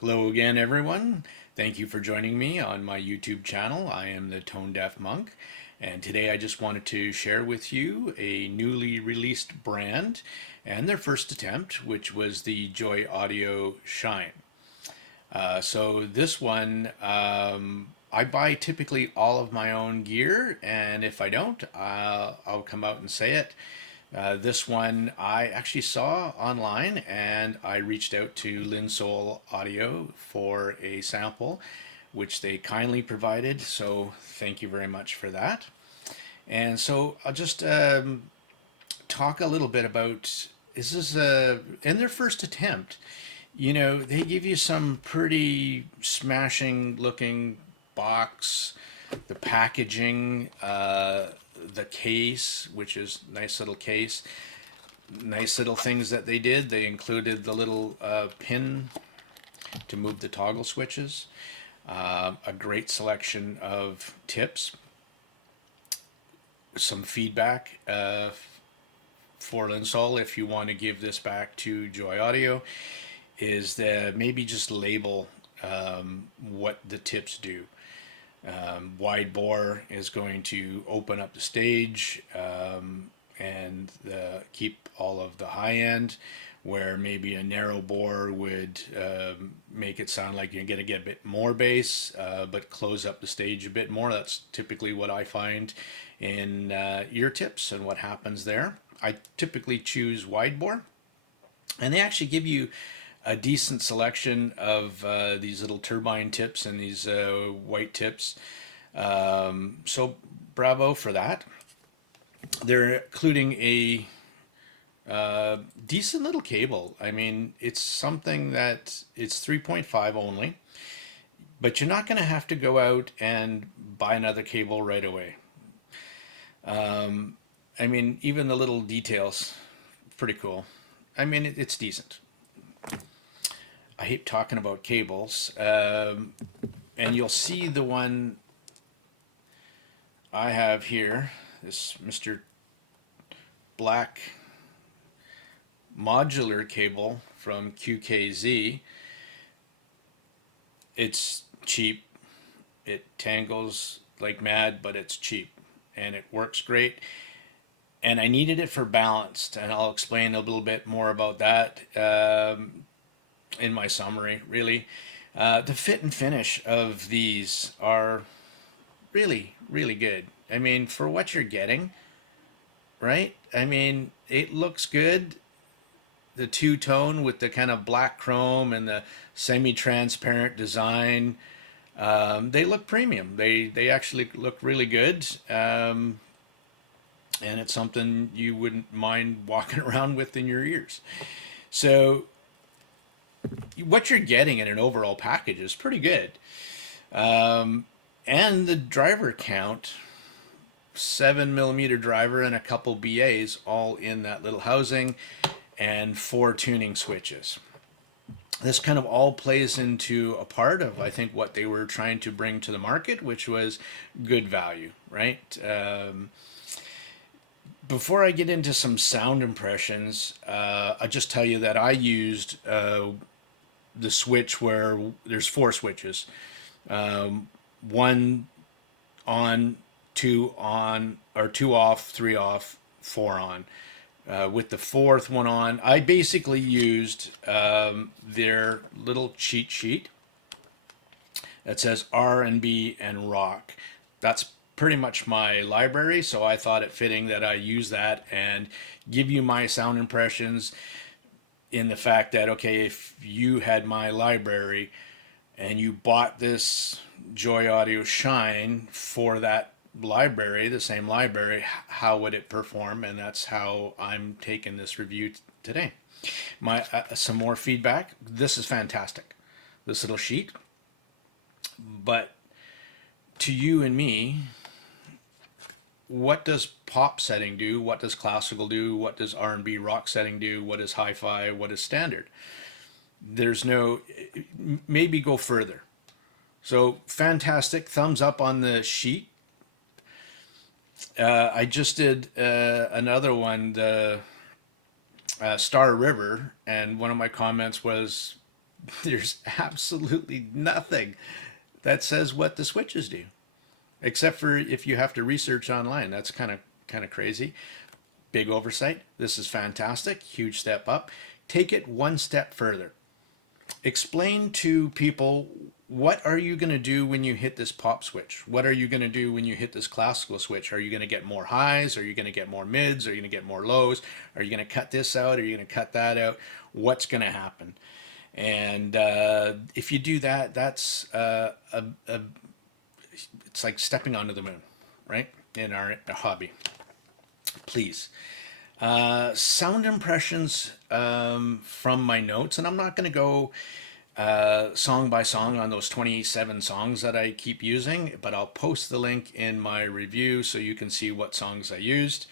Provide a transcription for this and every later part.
Hello again, everyone. Thank you for joining me on my YouTube channel. I am the Tone Deaf Monk, and today I just wanted to share with you a newly released brand and their first attempt, which was the Joyodio Shine. So this one, I buy typically all of my own gear, and if I don't, I'll come out and say it. This one I actually saw online, and I reached out to Linsole Audio for a sample, which they kindly provided. So thank you very much for that. And so I'll just talk a little bit about this is in their first attempt. They give you some pretty smashing looking box, the packaging, the case, which is nice little case, nice little things that they did. They included the little pin to move the toggle switches, a great selection of tips, some feedback for Linsol if you want to give this back to Joy Audio, is that maybe just label what the tips do. Wide bore is going to open up the stage and keep all of the high end, where maybe a narrow bore would make it sound like you're going to get a bit more bass, but close up the stage a bit more. That's typically what I find in ear tips and what happens there. I typically choose wide bore, and they actually give you a decent selection of these little turbine tips and these white tips. So bravo for that. They're including a decent little cable. I mean, it's something that it's 3.5 only, but you're not going to have to go out and buy another cable right away. I mean, even the little details, pretty cool. I mean, it's decent. I hate talking about cables. And you'll see the one I have here, this Mr. Black modular cable from QKZ. It's cheap. It tangles like mad, but it's cheap and it works great. And I needed it for balanced, and I'll explain a little bit more about that in my summary, really. The fit and finish of these are really, really good. I mean, for what you're getting, right? I mean, it looks good. The two-tone with the kind of black chrome and the semi-transparent design, they look premium. They actually look really good. And it's something you wouldn't mind walking around with in your ears. So what you're getting in an overall package is pretty good. And the driver count, 7mm driver and a couple BAs, all in that little housing, and 4 tuning switches. This kind of all plays into a part of, I think, what they were trying to bring to the market, which was good value, right? Before I get into some sound impressions, I'll just tell you that I used the switch where there's 4 switches. One on, 2 on, or 2 off, 3 off, 4 on. With the 4th one on, I basically used their little cheat sheet that says R&B and rock. That's pretty much my library, so I thought it fitting that I use that and give you my sound impressions in the fact that, okay, if you had my library and you bought this Joyodio Shine for that library, the same library, how would it perform? And that's how I'm taking this review today. Some more feedback. This is fantastic, this little sheet. But to you and me, what does pop setting do? What does classical do? What does R&B rock setting do? What is hi-fi? What is standard? There's no, maybe go further. So fantastic, thumbs up on the sheet. I just did another one, the Star River, and one of my comments was There's absolutely nothing that says what the switches do, except for if you have to research online. That's kind of crazy. Big oversight. This is fantastic. Huge step up. Take it one step further. Explain to people, what are you going to do when you hit this pop switch? What are you going to do when you hit this classical switch? Are you going to get more highs? Are you going to get more mids? Are you going to get more lows? Are you going to cut this out? Are you going to cut that out? What's going to happen? And if you do that, that's it's like stepping onto the moon, right? In our hobby. Please. Sound impressions from my notes, and I'm not going to go song by song on those 27 songs that I keep using, but I'll post the link in my review so you can see what songs I used.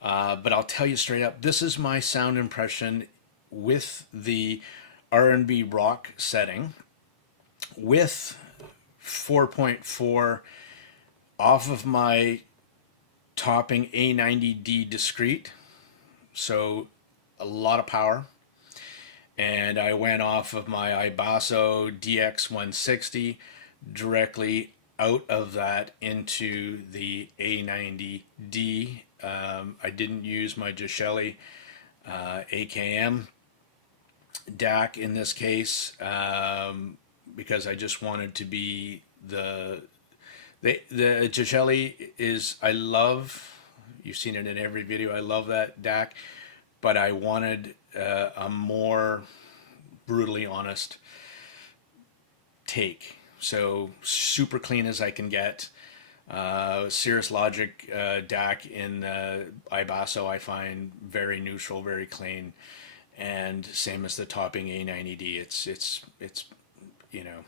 But I'll tell you straight up, this is my sound impression with the R&B rock setting with 4.4 off of my topping A90D discrete. So a lot of power. And I went off of my Ibasso DX160 directly out of that into the A90D. I didn't use my Joyodio AKM DAC in this case, because I just wanted to be the Joyodio is, I love, you've seen it in every video, I love that DAC, but I wanted a more brutally honest take. So super clean as I can get. Cirrus Logic DAC in Ibasso I find very neutral, very clean, and same as the topping A90D. It's you know,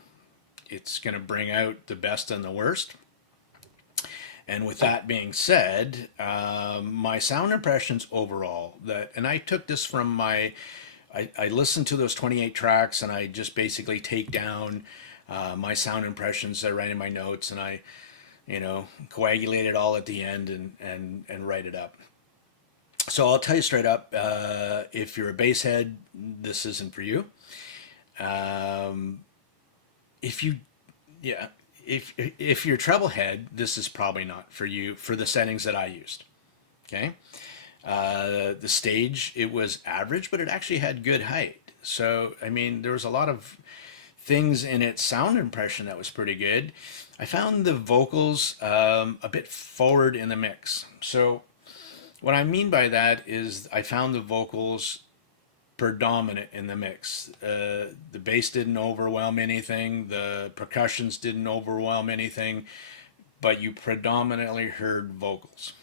it's gonna bring out the best and the worst. And with that being said, my sound impressions overall, and I took this from I listened to those 28 tracks, and I just basically take down my sound impressions I write in my notes, and I, coagulate it all at the end and write it up. So I'll tell you straight up, if you're a bass head, this isn't for you. Um, if you, yeah, if you're a treble head, this is probably not for you for the settings that I used. Okay. The stage, it was average, but it actually had good height. So, I mean, there was a lot of things in its sound impression that was pretty good. I found the vocals a bit forward in the mix. So, what I mean by that is I found the vocals predominant in the mix. The bass didn't overwhelm anything, the percussions didn't overwhelm anything, but you predominantly heard vocals.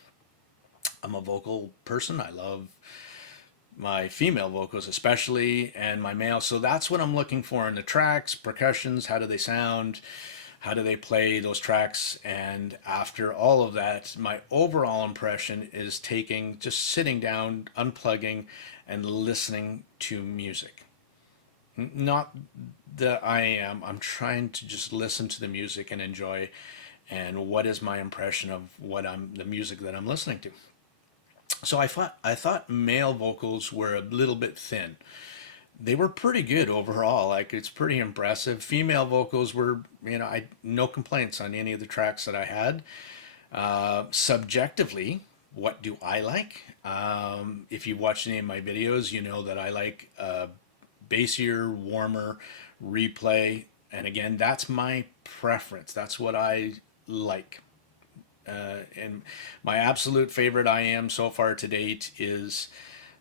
I'm a vocal person. I love my female vocals especially, and my male. So that's what I'm looking for in the tracks, percussions, how do they sound, how do they play those tracks. And after all of that, my overall impression is just sitting down, unplugging, and listening to music. Not the IEM. I'm trying to just listen to the music and enjoy, and what is my impression of the music that I'm listening to. So I thought male vocals were a little bit thin. They were pretty good overall. Like, it's pretty impressive. Female vocals were, I no complaints on any of the tracks that I had. Subjectively, what do I like? If you watch any of my videos, you know that I like bassier, warmer replay. And again, that's my preference. That's what I like. And my absolute favorite IEM so far to date is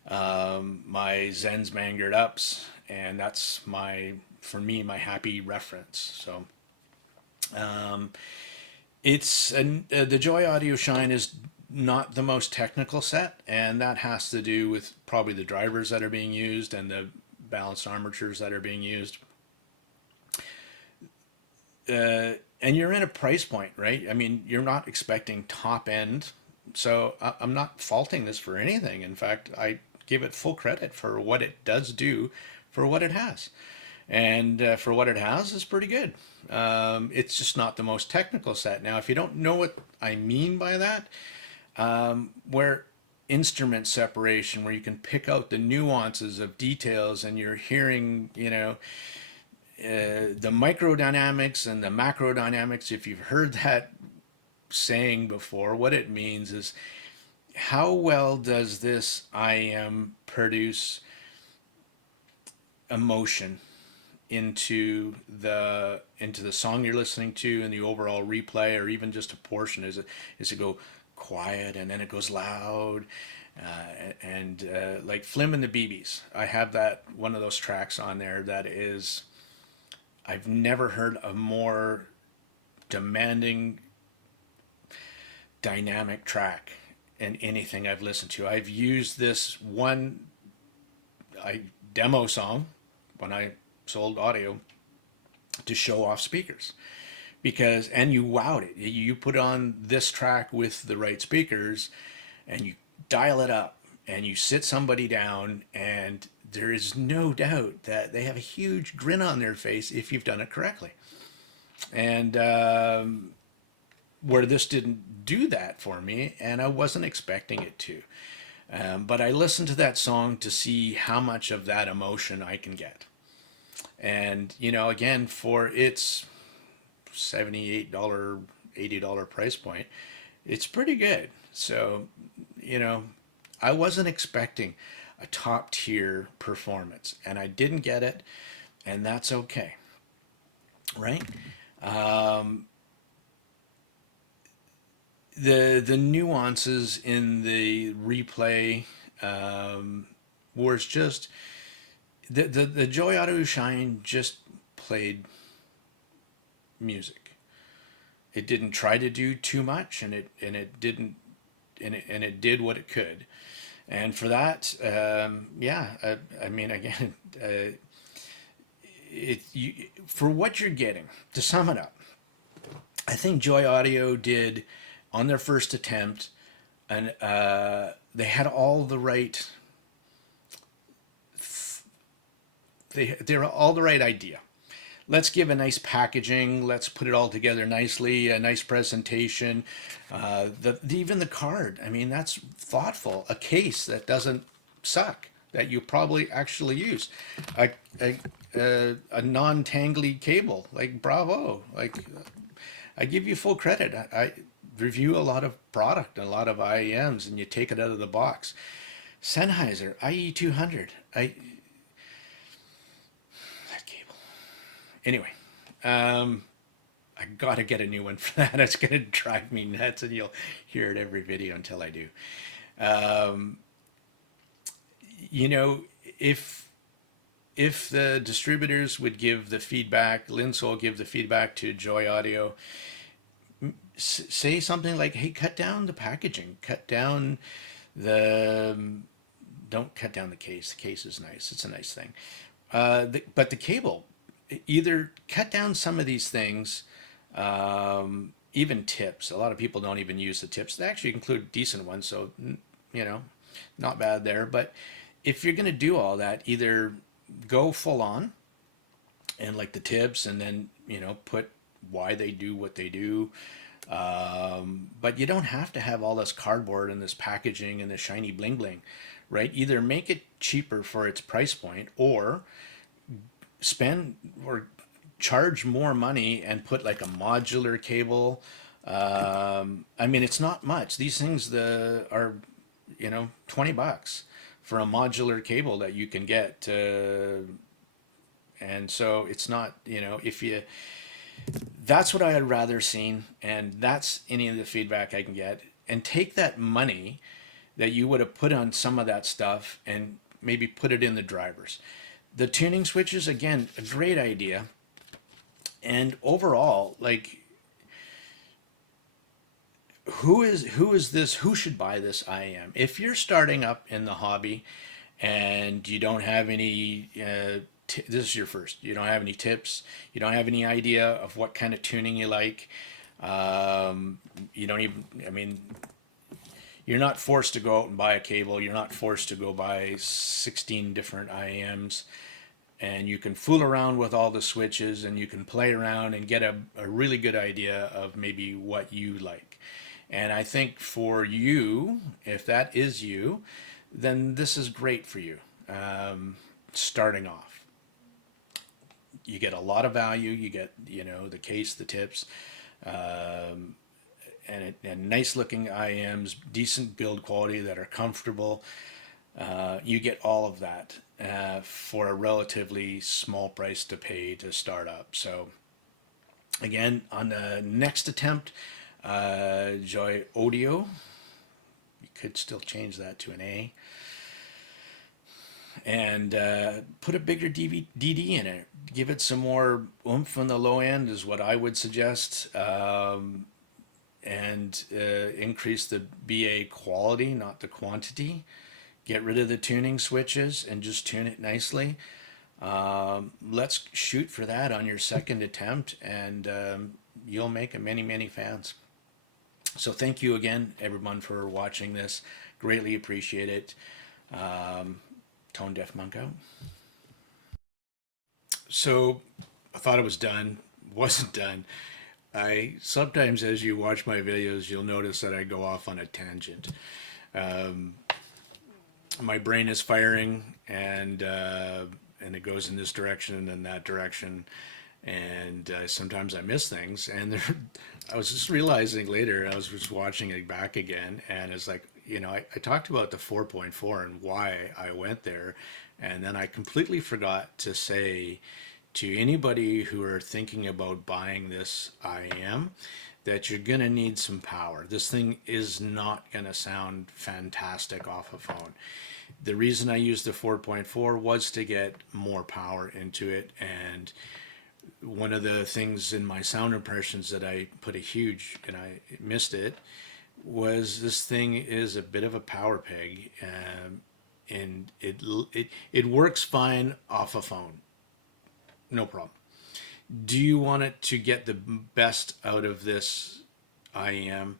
my Zen's Vanguard Ups, and that's for me, my happy reference. So the Joyodio Shine is not the most technical set, and that has to do with probably the drivers that are being used and the balanced armatures that are being used. And you're in a price point, right? I mean, you're not expecting top end. So I'm not faulting this for anything. In fact, I give it full credit for what it does do for what it has. And for what it has is pretty good. It's just not the most technical set. Now, if you don't know what I mean by that, where instrument separation where you can pick out the nuances of details, and you're hearing, the microdynamics and the macrodynamics. If you've heard that saying before, what it means is how well does this IEM produce emotion into the song you're listening to, and the overall replay, or even just a portion. Is it go quiet and then it goes loud, and like Flim and the BBs. I have that one of those tracks on there that is, I've never heard a more demanding, dynamic track in anything I've listened to. I've used this one I demo song when I sold audio to show off speakers, because, and you wowed it. You put on this track with the right speakers and you dial it up and you sit somebody down, and there is no doubt that they have a huge grin on their face if you've done it correctly. And where this didn't do that for me, and I wasn't expecting it to. But I listened to that song to see how much of that emotion I can get. And, again, for its $78, $80 price point, it's pretty good. So, I wasn't expecting a top tier performance, and I didn't get it, and that's okay, right? Um, the nuances in the replay, was just the Joyodio Shine just played music. It didn't try to do too much, and it didn't, and it did what it could. And for that, yeah, I mean, again, for what you're getting, to sum it up, I think Joy Audio did, on their first attempt, and they had all the right, they're all the right idea. Let's give a nice packaging. Let's put it all together nicely. A nice presentation. Even the card. I mean, that's thoughtful. A case that doesn't suck, that you probably actually use. A, a non-tangly cable. Like, bravo. Like, I give you full credit. I review a lot of product and a lot of IEMs, and you take it out of the box. Sennheiser IE200. That cable. Anyway, I gotta get a new one for that. It's gonna drive me nuts, and you'll hear it every video until I do. Um, you know, if if the distributors would give the feedback, Linso will give the feedback to Joy Audio, say something like, "Hey, cut down the packaging, cut down the don't cut down the case. The case is nice; it's a nice thing. But the cable, either cut down some of these things." Even tips. A lot of people don't even use the tips. They actually include decent ones, so you know, not bad there. But if you're going to do all that, either go full on and like the tips, and then put why they do what they do. But you don't have to have all this cardboard and this packaging and this shiny bling bling, right? Either make it cheaper for its price point, or spend or charge more money and put like a modular cable. I mean, it's not much. These things are, $20 for a modular cable that you can get. And so it's not, if you, that's what I had rather seen. And that's any of the feedback I can get. And take that money that you would have put on some of that stuff and maybe put it in the drivers. The tuning switches, again, a great idea. And overall, like, who should buy this IEM? If you're starting up in the hobby and you don't have any, this is your first, you don't have any tips, you don't have any idea of what kind of tuning you like, you don't even, I mean, you're not forced to go out and buy a cable, you're not forced to go buy 16 different IEMs. And you can fool around with all the switches, and you can play around and get a really good idea of maybe what you like. And I think for you, if that is you, then this is great for you. Starting off, you get a lot of value. You get, the case, the tips, and nice looking IEMs, decent build quality that are comfortable. You get all of that for a relatively small price to pay to start up. So again, on the next attempt, Joyodio, you could still change that to an A, and put a bigger DD in it. Give it some more oomph on the low end is what I would suggest, and increase the BA quality, not the quantity. Get rid of the tuning switches and just tune it nicely. Let's shoot for that on your second attempt, and you'll make many, many fans. So thank you again, everyone, for watching this. Greatly appreciate it. Tone Deaf Monk out. So I thought it was done. Wasn't done. I sometimes, as you watch my videos, you'll notice that I go off on a tangent. My brain is firing, and it goes in this direction and then that direction, and sometimes I miss things. And I was just realizing later, I was just watching it back again, and it's like, I talked about the 4.4 and why I went there, and then I completely forgot to say to anybody who are thinking about buying this IEM that you're going to need some power. This thing is not going to sound fantastic off a phone. The reason I used the 4.4 was to get more power into it, and one of the things in my sound impressions that I put a huge, and I missed it, was this thing is a bit of a power peg, and it works fine off a phone, no problem. Do you want it to get the best out of this IEM?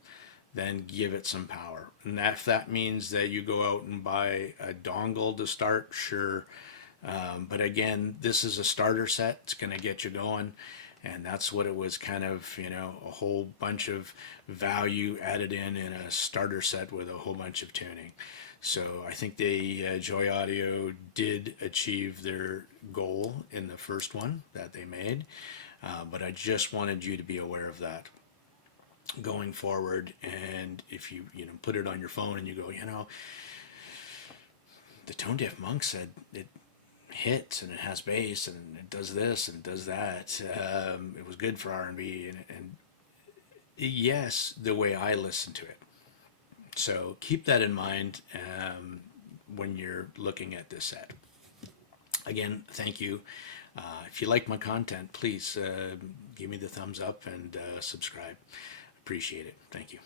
Then give it some power. And if that means that you go out and buy a dongle to start, sure. But again, this is a starter set. It's going to get you going. And that's what it was, kind of, a whole bunch of value added in a starter set with a whole bunch of tuning. So I think Joyodio did achieve their goal in the first one that they made. But I just wanted you to be aware of that going forward. And if you put it on your phone and you go, the Tone Deaf Monk said it hits and it has bass and it does this and it does that, it was good for R&B, and yes, the way I listen to it. So keep that in mind when you're looking at this set. Again, thank you. If you like my content, please give me the thumbs up and subscribe. Appreciate it. Thank you.